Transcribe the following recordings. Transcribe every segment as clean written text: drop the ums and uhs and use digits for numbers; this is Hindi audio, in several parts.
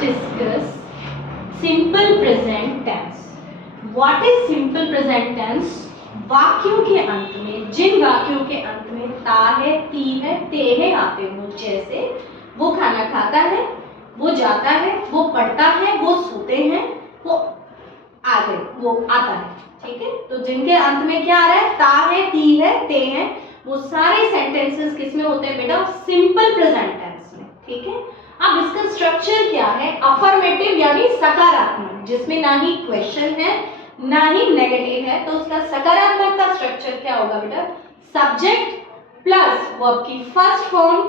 discuss simple present tense. What is simple present tense? वाक्यों के अंत में, जिन वाक्यों के अंत में ता है, ती है, ते है आते हो, जैसे वो खाना खाता है, वो जाता है, वो पढ़ता है, वो सोते हैं, वो आते, वो आता है, ठीक है। तो जिनके अंत में क्या आ रहा है, ता है, ती है, ते है, वो सारे सेंटेंसेस किसमें होते हैं बेटा, सिंपल प्रेजेंट टेंस में, ठीक है। अब इसका स्ट्रक्चर क्या है, अफर्मेटिव यानी सकारात्मक, जिसमें ना ही क्वेश्चन है ना ही नेगेटिव है। तो उसका सकारात्मक का स्ट्रक्चर क्या होगा बेटा, सब्जेक्ट प्लस वर्ब की फर्स्ट फॉर्म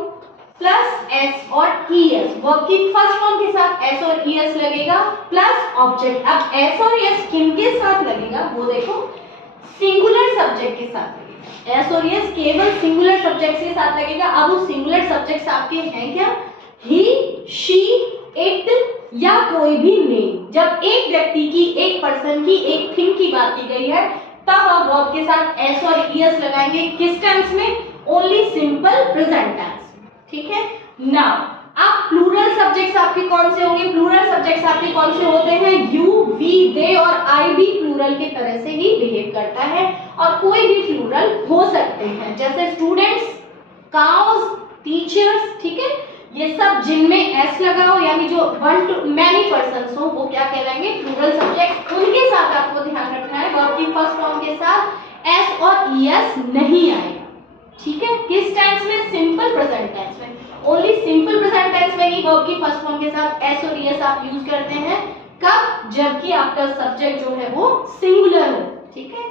प्लस एस और ईएस, वर्ब की फर्स्ट फॉर्म के साथ एस और ईएस लगेगा प्लस ऑब्जेक्ट। अब एस और ईएस किनके साथ लगेगा, वो देखो सिंगुलर सब्जेक्ट के साथ लगेगा। एस और ईएस केवल सिंगुलर सब्जेक्ट के साथ लगेगा। अब वो सिंगुलर सब्जेक्ट्स आपके हैं क्या, ही, शी, इट या कोई भी नेम। जब एक व्यक्ति की, एक पर्सन की, एक थिंग की बात की गई है, तब आप वर्ब के साथ एस और ईएस लगाएंगे। किस टेंस में, ओनली सिंपल प्रेजेंट टेंस, ठीक है। नाउ अब प्लूरल सब्जेक्ट्स आपके कौन से होंगे, प्लूरल सब्जेक्ट्स आपके कौन से होते हैं, यू, वी, दे और आई भी प्लूरल की तरह से ही बिहेव करता है और कोई भी प्लूरल हो सकते हैं, जैसे स्टूडेंट्स, काउस, टीचर्स, ठीक है। ये सब जिनमें एस लगा हो यानी जो वन टू मैनी पर्सन्स हो, वो क्या कहलाएंगे, प्लूरल सब्जेक्ट। उनके साथ आपको ध्यान रखना है वर्ब की फर्स्ट फॉर्म के साथ एस और ईएस नहीं आएगा, ठीक है। किस टेंस में, सिंपल प्रेजेंट टेंस में। ओनली सिंपल प्रेजेंट टेंस में ही वर्ब की फर्स्ट फॉर्म के साथ एस और ईएस आप यूज करते हैं। कब, जबकि आपका सब्जेक्ट जो है वो सिंगुलर हो, ठीक है।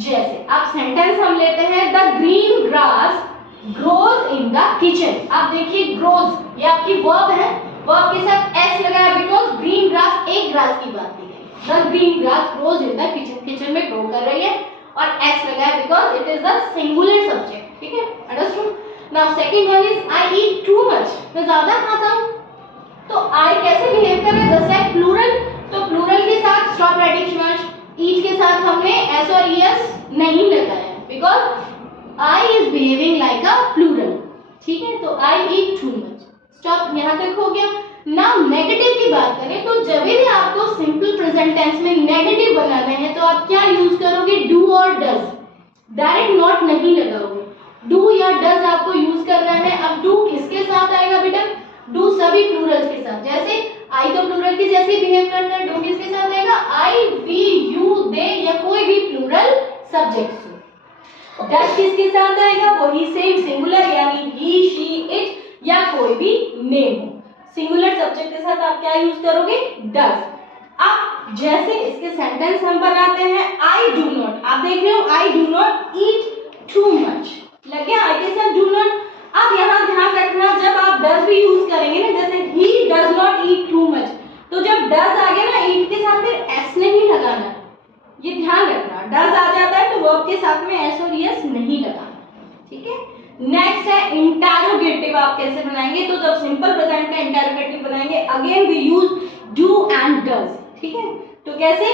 जैसे आप सेंटेंस हम लेते हैं, the green grass grows in the kitchen. आप देखिए ग्रोज, ये आपकी वर्ब है, वर्ब के साथ एस लगाया बिकॉज ग्रीन ग्रास, एक ग्रास की बात की गई। The green grass grows in the kitchen, kitchen में ग्रो कर रही है और एस लगाया because it is the singular subject, ठीक है, understood. Now second one is I eat too much, मैं ज्यादा खाता हूं। तो आई कैसे बिहेव कर रहा है, जस्ट लाइक प्लूरल। तो प्लूरल के साथ स्टॉप राइटिंग शिवांश, ईट के साथ हमने एस और ईएस नहीं लगाया because I is behaving like a plural, ठीक है। तो I eat too much, stop, यहाँ तक हो गया। नाउ नेगेटिव की बात करें तो जब भी आपको सिंपल प्रेजेंट टेंस में नेगेटिव बनाना है तो आप क्या यूज करोगे, डू और डज, डायरेक्ट नॉट नहीं लगाओगे, डू या डज आपको यूज करना है। अब डू किसके साथ आएगा बेटा, डू सभी प्लूरल्स के साथ, जैसे आई तो प्लूरल की जैसे बिहेव करता है, डू किसके साथ आएगा, आई, वी, यू, दे या कोई भी प्लूरल सब्जेक्ट। डज किसके साथ आएगा, वही सेम सिंगुलर यानी ही, शी, इट या कोई भी नेम हो। सिंगुलर सब्जेक्ट के साथ आप क्या यूज करोगे, डज। अब जैसे इसके सेंटेंस हम बनाते हैं, आई डू नॉट, आप देख रहे हो I do not eat too much, लग गया आई के साथ डू नॉट। अब यहाँ ध्यान रखना, जब आप डज भी यूज करेंगे ना, जैसे he does not eat too much, तो जब डज आ गया ना, ईट के साथ फिर एस नहीं लगाना, ये ध्यान रखना। डज आ जाता है तो वर्ब के साथ में एस और ईएस नहीं लगाना, ठीक है। नेक्स्ट है इंटरोगेटिव, आप कैसे बनाएंगे, तो जब सिंपल प्रेजेंट का इंटरोगेटिव बनाएंगे, again we use do and does, ठीक है। तो कैसे,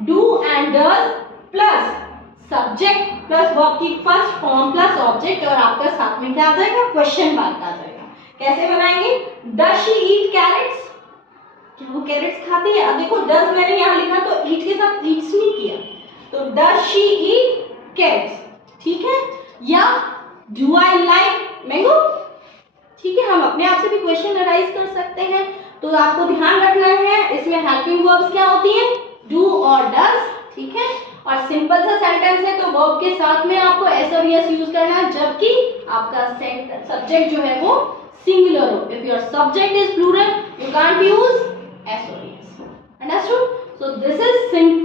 do and does plus subject plus verb की फर्स्ट फॉर्म प्लस ऑब्जेक्ट और आपका साथ में क्या आ जाएगा, क्वेश्चन मार्क आ जाएगा। कैसे बनाएंगे, डज शी ईट कैरेट्स, क्या वो कैरेट्स खाती है। अब देखो डज मैंने यहाँ लिखा तो ईट के साथ ईट्स नहीं किया, तो डज शी ईट कैरेट्स, ठीक है। या डू आई लाइक मैंगो, ठीक है। हम अपने आप से भी क्वेश्चन अराइज कर सकते हैं, तो आपको ध्यान रखना है इसमें हेल्पिंग वर्ब्स क्या होती हैं, डू और डज, ठीक है। और सिंपल सा सेंटेंस है तो वर्ब के साथ में आपको एस और ईएस यूज करना है, जबकि आपका सब्जेक्ट जो है वो सिंगुलर हो। If your subject is plural you can't use S or yes. Understood? So this is simple